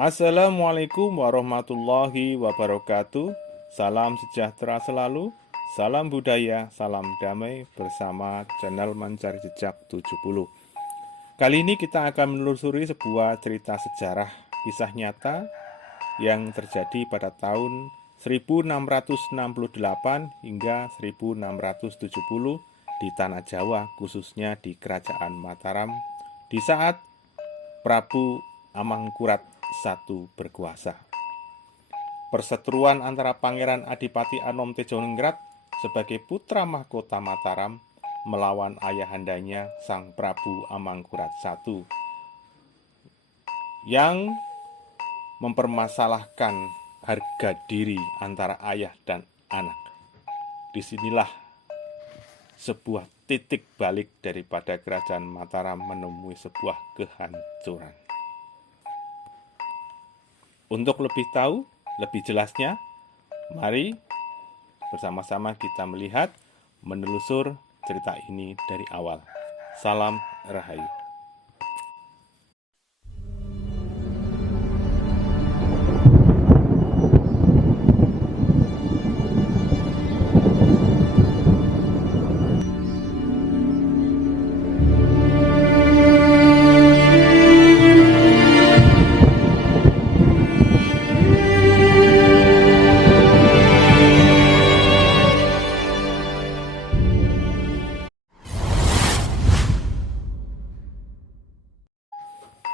Assalamualaikum warahmatullahi wabarakatuh. Salam sejahtera selalu. Salam budaya, salam damai bersama channel Mencari Jejak 70. Kali ini kita akan menelusuri sebuah cerita sejarah kisah nyata yang terjadi pada tahun 1668 hingga 1670 di Tanah Jawa, khususnya di Kerajaan Mataram, di saat Prabu Amangkurat I berkuasa. Perseteruan antara Pangeran Adipati Anom Tejoningrat sebagai putra mahkota Mataram melawan ayahandanya Sang Prabu Amangkurat I yang mempermasalahkan harga diri antara ayah dan anak. Disinilah sebuah titik balik daripada Kerajaan Mataram menemui sebuah kehancuran. Untuk lebih tahu, lebih jelasnya, mari bersama-sama kita melihat, menelusur cerita ini dari awal. Salam Rahayu.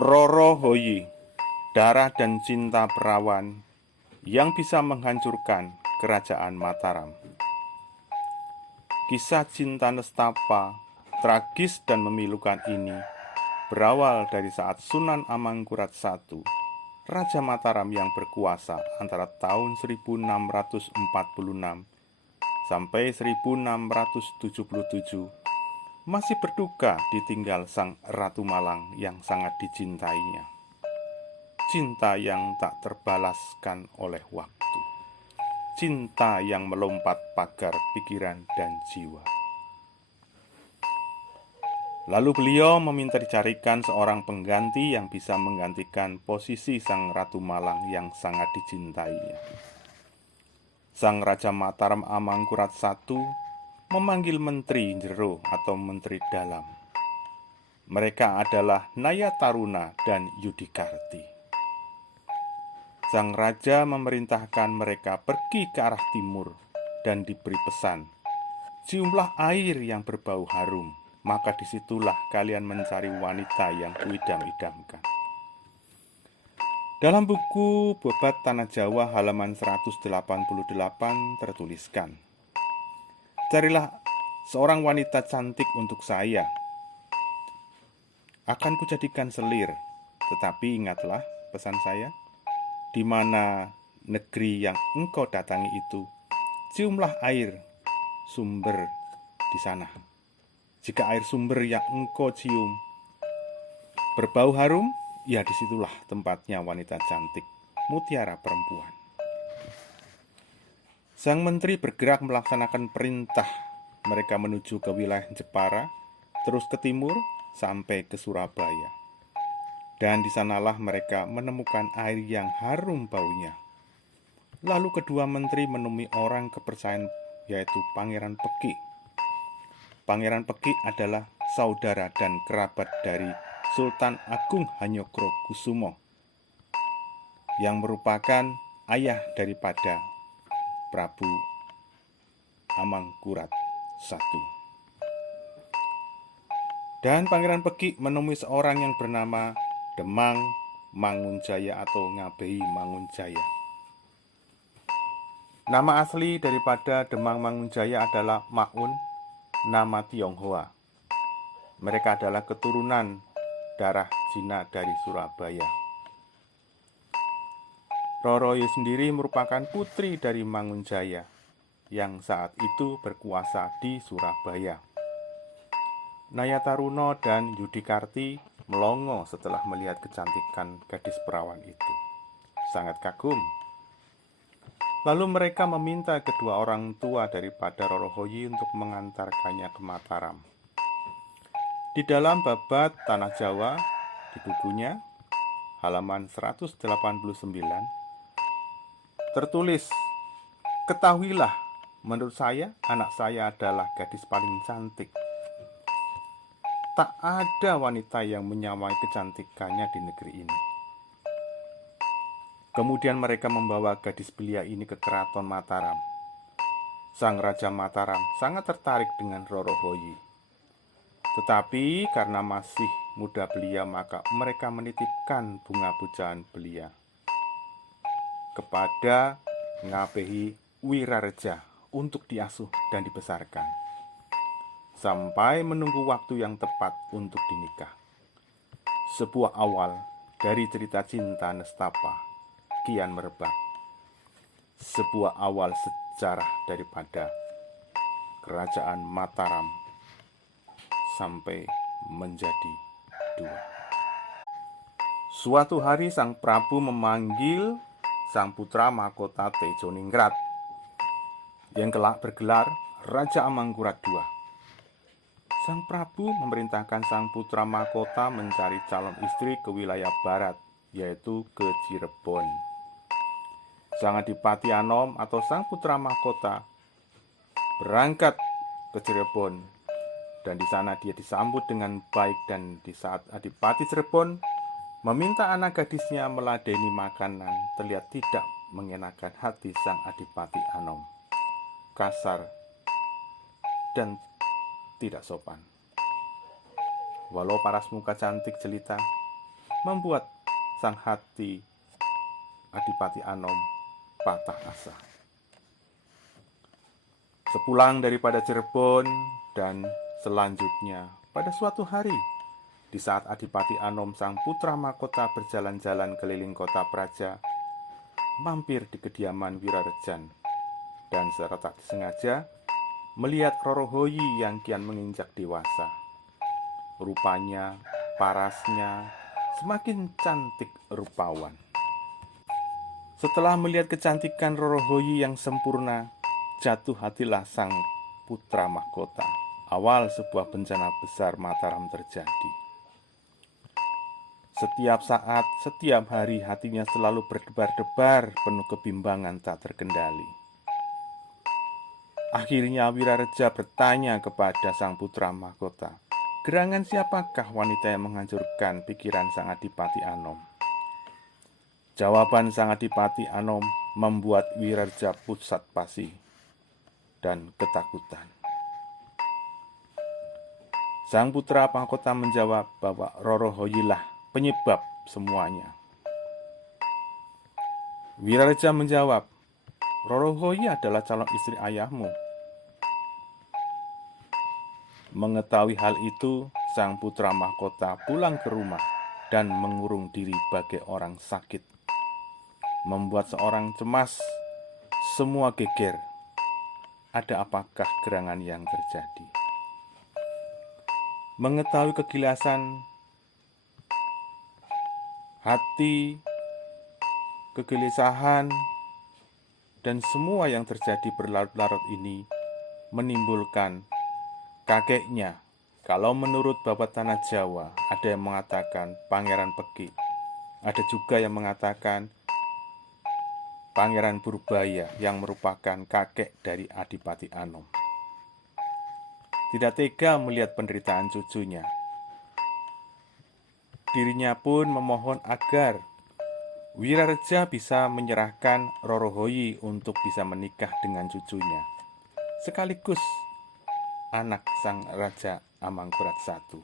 Roro Hoyi, darah dan cinta perawan yang bisa menghancurkan Kerajaan Mataram. Kisah cinta nestapa, tragis dan memilukan ini berawal dari saat Sunan Amangkurat I, Raja Mataram yang berkuasa antara tahun 1646 sampai 1677, masih berduka ditinggal sang Ratu Malang yang sangat dicintainya. Cinta yang tak terbalaskan oleh waktu. Cinta yang melompat pagar pikiran dan jiwa. Lalu beliau meminta dicarikan seorang pengganti yang bisa menggantikan posisi sang Ratu Malang yang sangat dicintainya. Sang Raja Mataram Amangkurat I memanggil Menteri Jero atau Menteri Dalam. Mereka adalah Naya Taruna dan Yudikarti. Sang Raja memerintahkan mereka pergi ke arah timur dan diberi pesan, ciumlah air yang berbau harum, maka disitulah kalian mencari wanita yang kuidam-idamkan. Dalam buku Bobat Tanah Jawa halaman 188 tertuliskan, carilah seorang wanita cantik untuk saya. Akan kujadikan selir, tetapi ingatlah pesan saya, di mana negeri yang engkau datangi itu, ciumlah air sumber di sana. Jika air sumber yang engkau cium berbau harum, ya disitulah tempatnya wanita cantik, mutiara perempuan. Sang menteri bergerak melaksanakan perintah. Mereka menuju ke wilayah Jepara, terus ke timur sampai ke Surabaya. Dan di sanalah mereka menemukan air yang harum baunya. Lalu kedua menteri menemui orang kepercayaan, yaitu Pangeran Peki. Pangeran Peki adalah saudara dan kerabat dari Sultan Agung Hanyokrokusumo, yang merupakan ayah daripada Prabu Amangkurat I. Dan Pangeran Peki menemui seorang yang bernama Demang Mangunjaya atau Ngabei Mangunjaya. Nama asli daripada Demang Mangunjaya adalah Maun, nama Tionghoa. Mereka adalah keturunan darah Cina dari Surabaya. Roroyo sendiri merupakan putri dari Mangunjaya yang saat itu berkuasa di Surabaya. Naya Taruna dan Yudikarti melongo setelah melihat kecantikan gadis perawan itu. Sangat kagum. Lalu mereka meminta kedua orang tua daripada Roro Hoyi untuk mengantarkannya ke Mataram. Di dalam Babat Tanah Jawa, di bukunya, halaman 189, tertulis, "Ketahuilah, menurut saya, anak saya adalah gadis paling cantik. Tak ada wanita yang menyamai kecantikannya di negeri ini." Kemudian mereka membawa gadis belia ini ke keraton Mataram. Sang Raja Mataram sangat tertarik dengan Rorohoyi. Tetapi karena masih muda belia, maka mereka menitipkan bunga pujaan belia kepada Ngabehi Wirareja untuk diasuh dan dibesarkan, sampai menunggu waktu yang tepat untuk dinikah. Sebuah awal dari cerita cinta nestapa kian merebak. Sebuah awal sejarah daripada kerajaan Mataram sampai menjadi dua. Suatu hari sang Prabu memanggil sang putra mahkota Tejoningrat yang kelak bergelar Raja Amangkurat II. Sang Prabu memerintahkan sang putra mahkota mencari calon istri ke wilayah barat, yaitu ke Cirebon. Sang Adipati Anom atau sang putra mahkota berangkat ke Cirebon, dan di sana dia disambut dengan baik. Dan di saat Adipati Cirebon meminta anak gadisnya meladeni makanan, terlihat tidak mengenakan hati sang Adipati Anom. Kasar dan tidak sopan. Walau paras muka cantik jelita membuat sang hati Adipati Anom patah asa. Sepulang daripada Cirebon dan selanjutnya pada suatu hari, di saat Adipati Anom sang putra mahkota berjalan-jalan keliling kota Praja, mampir di kediaman Wirarejan dan secara tak disengaja melihat Rorohoyi yang kian menginjak dewasa. Rupanya, parasnya semakin cantik rupawan. Setelah melihat kecantikan Rorohoyi yang sempurna, jatuh hatilah sang putra mahkota. Awal sebuah bencana besar Mataram terjadi. Setiap saat, setiap hari hatinya selalu berdebar-debar, penuh kebimbangan tak terkendali. Akhirnya Wirareja bertanya kepada sang putra mahkota, gerangan siapakah wanita yang menghancurkan pikiran sang Adipati Anom? Jawaban sang Adipati Anom membuat Wirareja pusat pasi dan ketakutan. Sang putra mahkota menjawab bahwa Rorohoyilah penyebab semuanya. Wirareja menjawab, Rorohoyi adalah calon istri ayahmu. Mengetahui hal itu, sang putra mahkota pulang ke rumah dan mengurung diri bagai orang sakit. Membuat seorang cemas, semua geger. Ada apakah gerangan yang terjadi? Mengetahui kegilasan hati, kegelisahan, dan semua yang terjadi berlarut-larut ini menimbulkan kakeknya. Kalau menurut Babat Tanah Jawa, ada yang mengatakan Pangeran Peki, ada juga yang mengatakan Pangeran Purbaya yang merupakan kakek dari Adipati Anom. Tidak tega melihat penderitaan cucunya. Dirinya pun memohon agar Wirareja bisa menyerahkan Rorohoyi untuk bisa menikah dengan cucunya, sekaligus anak sang Raja Amangkurat I.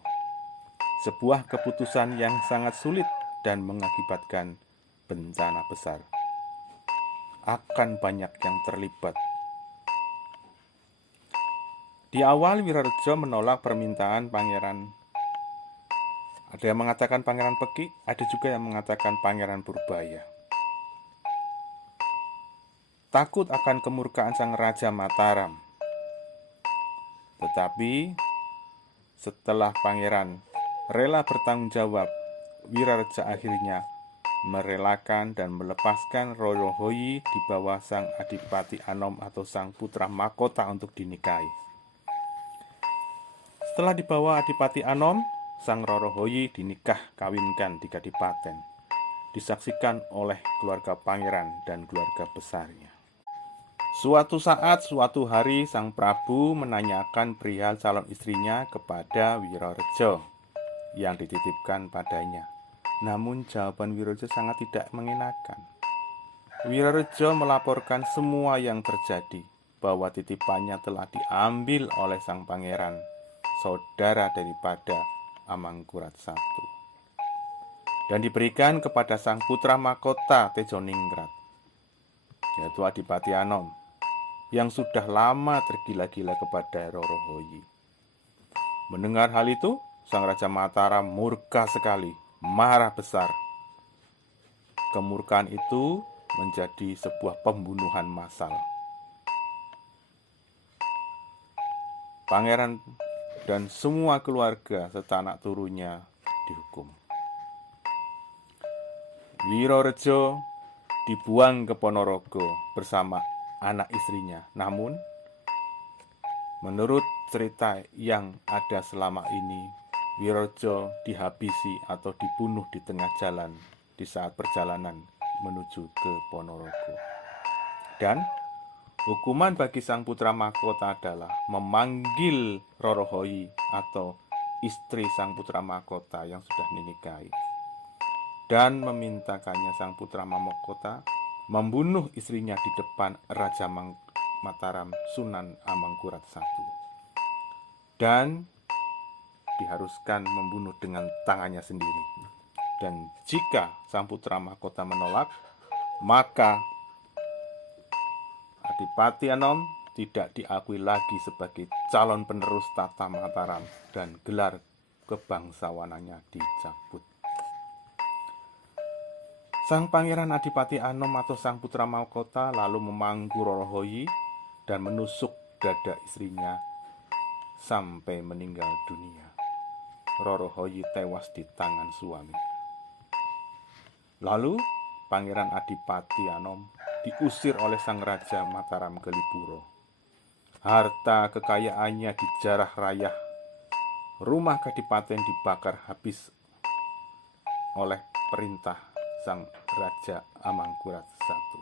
Sebuah keputusan yang sangat sulit dan mengakibatkan bencana besar. Akan banyak yang terlibat. Di awal Wirareja menolak permintaan pangeran. Ada yang mengatakan Pangeran Peki, ada juga yang mengatakan Pangeran Purbaya. Takut akan kemurkaan sang Raja Mataram. Tetapi setelah pangeran rela bertanggung jawab, Wirareja akhirnya merelakan dan melepaskan Rorohoyi di bawah sang Adipati Anom atau sang putra mahkota untuk dinikahi. Setelah dibawa Adipati Anom, sang Rorohoyi dinikah kawinkan di Kadipaten. disaksikan oleh keluarga pangeran dan keluarga besarnya. Suatu saat, suatu hari, Sang Prabu menanyakan perihal calon istrinya kepada Wirorejo yang dititipkan padanya. Namun jawaban Wirorejo sangat tidak mengenakan. Wirorejo melaporkan semua yang terjadi, bahwa titipannya telah diambil oleh sang pangeran, saudara daripada Amangkurat I, dan diberikan kepada sang putra mahkota Tejoningrat, yaitu Adipati Anom, yang sudah lama tergila-gila kepada Rorohoyi. Mendengar hal itu, sang Raja Mataram murka sekali, marah besar. Kemurkaan itu menjadi sebuah pembunuhan massal. Pangeran dan semua keluarga serta anak turunnya dihukum. Wirorejo dibuang ke Ponorogo bersama anak istrinya. Namun, menurut cerita yang ada selama ini, Wirorejo dihabisi atau dibunuh di tengah jalan di saat perjalanan menuju ke Ponorogo. Dan hukuman bagi sang putra mahkota adalah memanggil Rorohoyi atau istri sang putra mahkota yang sudah dinikahi, dan memintakannya sang putra mahkota membunuh istrinya di depan Raja Mataram Sunan Amangkurat I, dan diharuskan membunuh dengan tangannya sendiri. Dan jika sang putra mahkota menolak, maka Adipati Anom tidak diakui lagi sebagai calon penerus tata Mataram dan gelar kebangsawanannya dicabut. Sang Pangeran Adipati Anom atau sang putra mahkota lalu memangku Rorohoyi dan menusuk dada istrinya sampai meninggal dunia. Rorohoyi tewas di tangan suaminya. Lalu Pangeran Adipati Anom diusir oleh sang Raja Mataram Gelipuro. Harta kekayaannya dijarah rayah. Rumah kadipaten dibakar habis oleh perintah sang Raja Amangkurat I.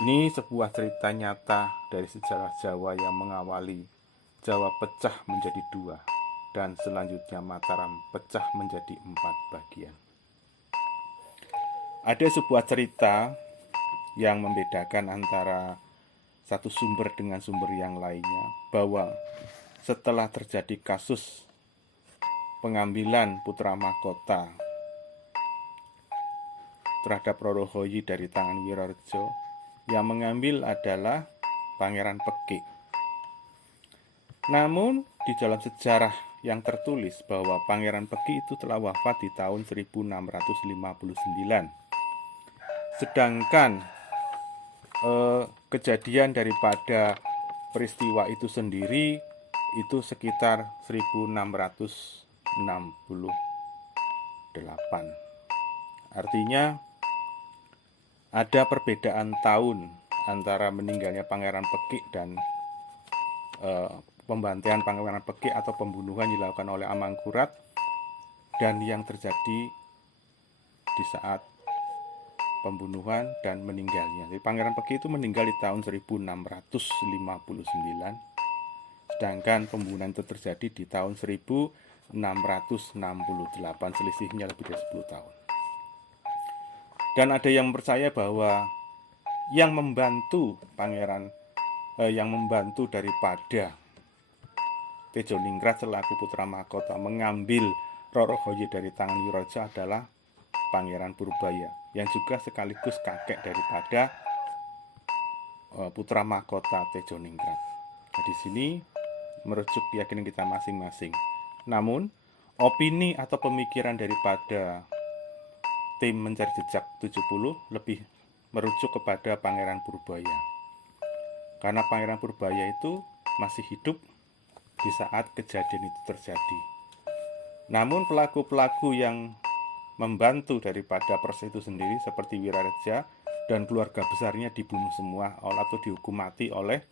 Ini sebuah cerita nyata dari sejarah Jawa yang mengawali Jawa pecah menjadi dua, dan selanjutnya Mataram pecah menjadi 4 bagian. Ada sebuah cerita yang membedakan antara satu sumber dengan sumber yang lainnya, bahwa setelah terjadi kasus pengambilan putra mahkota terhadap Rorohoyi dari tangan Wirorejo, yang mengambil adalah Pangeran Pekik. Namun di dalam sejarah yang tertulis bahwa Pangeran Pekik itu telah wafat di tahun 1659. Sedangkan kejadian daripada peristiwa itu sendiri itu sekitar 1668. Artinya ada perbedaan tahun antara meninggalnya Pangeran Pekik dan pembantaian Pangeran Pekik atau pembunuhan dilakukan oleh Amangkurat dan yang terjadi di saat pembunuhan dan meninggalnya. Jadi Pangeran Pekik itu meninggal di tahun 1659, sedangkan pembunuhan itu terjadi di tahun 1668, selisihnya lebih dari 10 tahun. Dan ada yang percaya bahwa yang membantu yang membantu daripada Tejoningrat selaku putra mahkota mengambil Rorohoyi dari tangan Wirorejo adalah Pangeran Purbaya, yang juga sekaligus kakek daripada putra mahkota Tejoningrat. Nah, di sini merujuk keyakinan kita masing-masing. Namun, opini atau pemikiran daripada tim mencari jejak 70 lebih merujuk kepada Pangeran Purbaya, karena Pangeran Purbaya itu masih hidup di saat kejadian itu terjadi. Namun pelaku-pelaku yang membantu daripada proses itu sendiri seperti Wirareja dan keluarga besarnya dibunuh semua atau dihukum mati oleh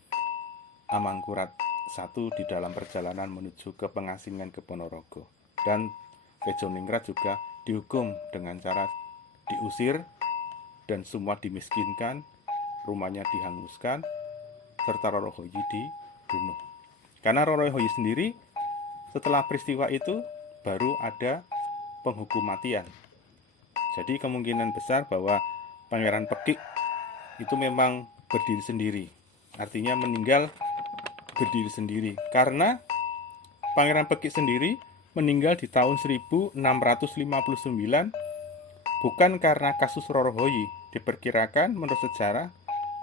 Amangkurat I di dalam perjalanan menuju ke pengasingan ke Ponorogo. Dan Tejoningrat juga dihukum dengan cara diusir dan semua dimiskinkan, rumahnya dihanguskan, serta Rorohoyi dibunuh. Karena Rorohoyi sendiri setelah peristiwa itu baru ada penghukum matian. Jadi kemungkinan besar bahwa Pangeran Pekik itu memang berdiri sendiri. Artinya meninggal berdiri sendiri. Karena Pangeran Pekik sendiri meninggal di tahun 1659 bukan karena kasus Rorohoyi. Diperkirakan menurut sejarah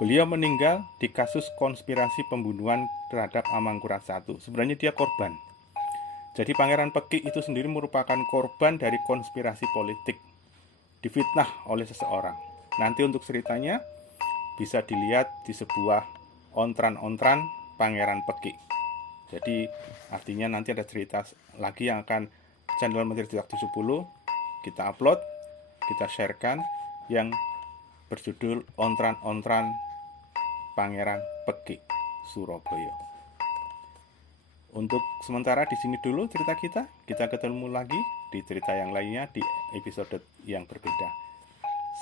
beliau meninggal di kasus konspirasi pembunuhan terhadap Amangkurat I. Sebenarnya dia korban. Jadi Pangeran Pekik itu sendiri merupakan korban dari konspirasi politik, difitnah oleh seseorang. Nanti untuk ceritanya bisa dilihat di sebuah ontran-ontran Pangeran Pekik. Jadi artinya nanti ada cerita lagi yang akan channel Menteri Jejak 70 kita upload, kita sharekan, yang berjudul Ontran-ontran Pangeran Pekik Surabaya. Untuk sementara di sini dulu cerita kita. Kita ketemu lagi di cerita yang lainnya di episode yang berbeda.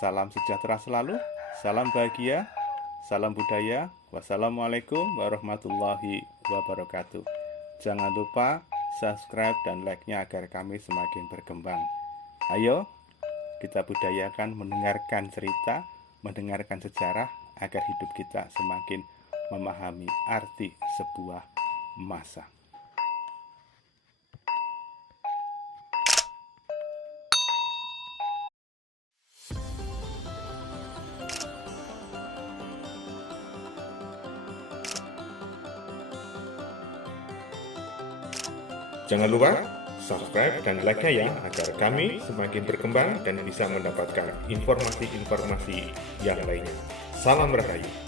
Salam sejahtera selalu, salam bahagia, salam budaya. Wassalamualaikum warahmatullahi wabarakatuh. Jangan lupa subscribe dan like-nya agar kami semakin berkembang. Ayo, kita budayakan mendengarkan cerita, mendengarkan sejarah agar hidup kita semakin memahami arti sebuah masa. Jangan lupa subscribe dan like-nya ya, agar kami semakin berkembang dan bisa mendapatkan informasi-informasi yang lainnya. Salam Rahayu.